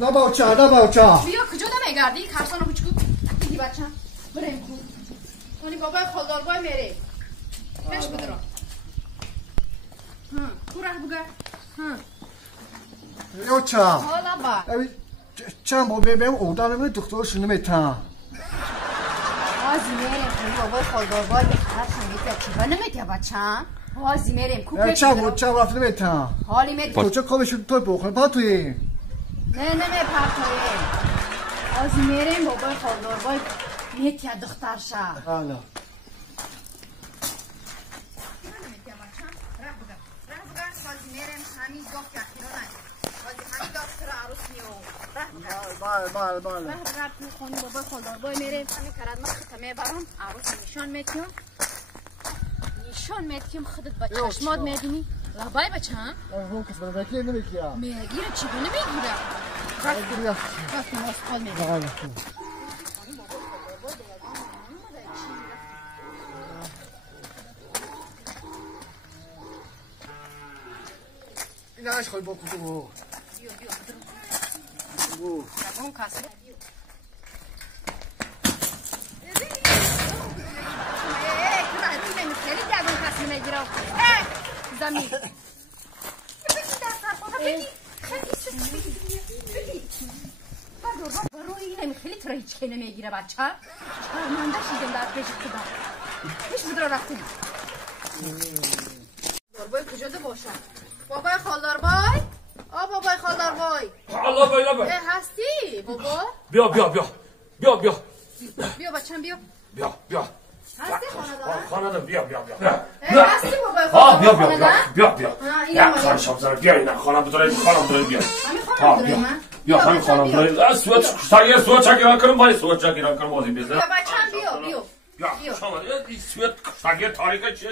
نه باچه بیا کجا نمیگردی خرسانو کوچکو دیدی بچه بریم کو اونی بابای خالداربای میره کش بدرا کو راه بگه یا چه حالا با چند با بیم اودانم دکترش نمیتن آزی میریم کنی بابای خالداربای به خرسان میتیا چیبا نمیتیا بچه آزی میریم کو کش بدرا چند رفت نمیتن حالی میتیا کجا کامشون توی بخور پا توی نه پرتایه آزی میریم بابای خالداربای میتیا دختر شه حالا بله خونی بابای خالداربای میریم همین کرد من ختمه برام عروس نشان میتیم خودت با چشمات میدینی لبای بچه هم اون کس برای بکی نمیگیرم میگیره چی با نمیگیره رفتیم اسقال میگیره این هاش خواهی با کدو بیو نبون کسی خیلی جوان کسی میگیره زمین بگی دستر خدا بگی خیلی سست بگی بروی اینمی خیلی تو را هیچ که نمیگیره بچه شرمنده شیدیم در پیش خدا پیش بدرا رفتیم خالداربای کجا ده باشه بابای خالداربای بابای خالداربای الله هستی بابا بیا بیا بچم بیا هستی خانه بیا هستی بابای بیا خانه شب زنه بیا اینا خانه بذاره بیا بیا همین خانه بذاره سوت چکیران کنم باید سوت چکیران کنم بازی بزن بیا بچم بیا شما این سوت شاگیر تاریکه چیه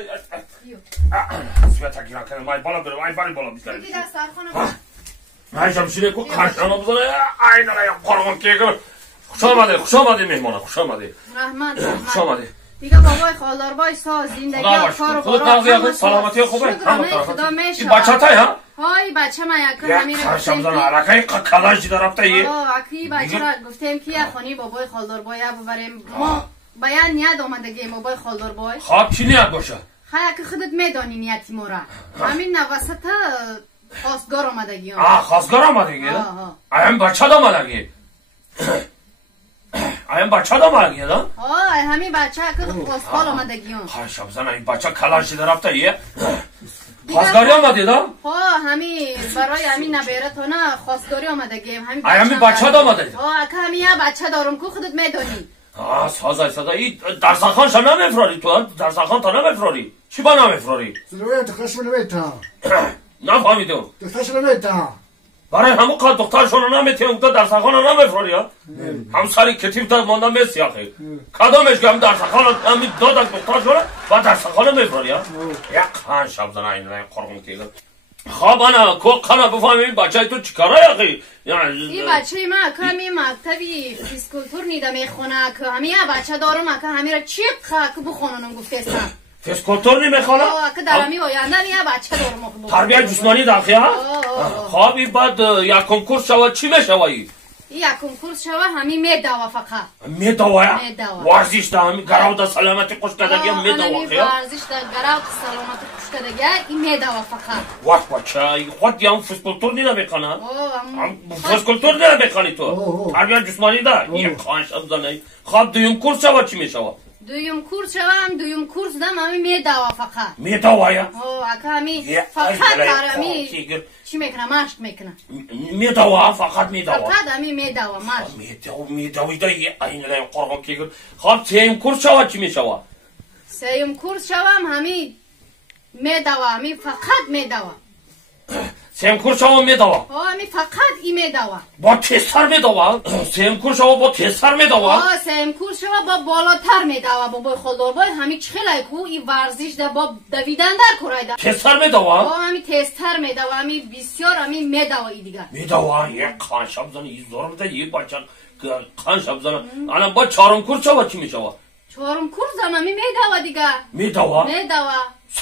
سوت چکیران کنم بالا برم باری بالا بیزاره بگی دست سرخانه هایشم شیره که خرشانه بزنه اینا را یک قرغم که کنم خوش آمده مهمانه خوش آمده دیگه بابای خالداربای ساز زندگی ها کار و خودت سلامتی خوبه خدا میشه این بچه تای ها های بچه ما یک همین خرشم زنه علاقه کلاش دیده رفته یه اکی بچه را گفتیم که خانی بابای خالداربای ببریم ما بیان نیاد آمدگیم بابای خالداربای خواب چی نیاد باشه خیلی که خودت میدانی نیتی ما را همین نوسط خواستگار آمدگی خواستگار آمدگی این بچه آمدگی این بچه آمدگی همین بچه که خواستگار آمدگی خرشم زنه این بچه کلاش دیده رفته یه خواستگاری آمده همین برای همین نبیرتونه خواستگاری آمدگی همین بچه آمده همین بچه دارم که خودت میدانی سازای این درسخان شا نمیفراری تو درسخان تا نمیفراری چی با نمیفراری؟ زنوی دخترشون نمیتن نفهمیدم دخترشون نمیتن برای همون قد دخترشون نمیتن تو درسخان رو نمیفراری هم سری کتیب تا مانده میسی آخی کدامش که هم درسخان همین دادن دخترشون و درسخان نمیفراری یک خان شب زنه این قرغم که خواب انا کنه بفهمی این بچه تو چیکاره اخی این بچه ما که همین مکتبی فیزیکولتور نیده میخونه که همین بچه دارم که همین را چی که بخوننم گفتستم فیزیکولتور نمیخونه؟ که در همین آینده یه بچه دارم تربیت جسمانی داخلی ها؟ خواب این بعد یک کنکورس شود چی میشوی؟ یک کنکورس شود همین میدوا فقط میدوا ورزش ده همین گراو ده سلامتی خوشکدگی میدوا همین ورزش ده گراو سلامتی خوشکدگی این میدوا فقط وقت بچه خود هم فیزیکولتور نیده میخونه؟ فیزیکولتور نیده میخونی تو؟ تربیت جسمانی ده؟ یک خواهش بزنه خواب دویم کورس شود چی میشود؟ دویم کورس شوم دویم کورس دم همین میدوا فقط میدوا یا؟ اکا همین فقط همین چی میکنه مشق میکنه میدوا فقط میدوا فقط همین میدوا مشق میدوا ده یه اینه قرغم که خواب سیم کورس شود چی میشود؟ سیم کورس شوم همین میدوا همین فقط میدوا سیم کورس شوم میدوا همین فقط این میدوا با تستر میدوا سیم کورس شوم با تستر میدوا سیم کورس شوم با بالاتر میدوا بابای خالداربای همین چخلای کو این ورزش ده با دویدن در کرایده تستر میدوا همین تستر میدوا همین بسیار همین میدوا دیگه میدوا یک خانشم زنه این زور بده یه بچه خانشم زنه الان با چهارم کورس شوم چی میشود؟ چهارم کورس هم همین میدوا دیگه میدوا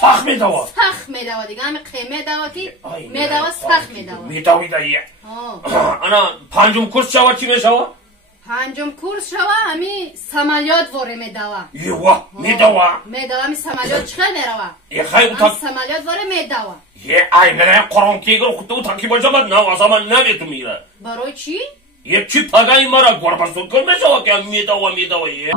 سخ میدوا سخ میدوا دیگه همین قیمه دوا کی میدوا سخ میدوا میدوی دایی انا پنجم کورس شوا چی میشوا پنجم کورس شوا همین سمالیات وره میدوا یوا میدوا همین سمالیات چخه میروا یه خیلی همین سمالیات وره میدوا یه اینه قرآن کی گفت خودتو تاکی باشه بعد نه واسه من نمیتو میره برای چی یه چی پگای مرا گربستون کن میشوا که میدوا یه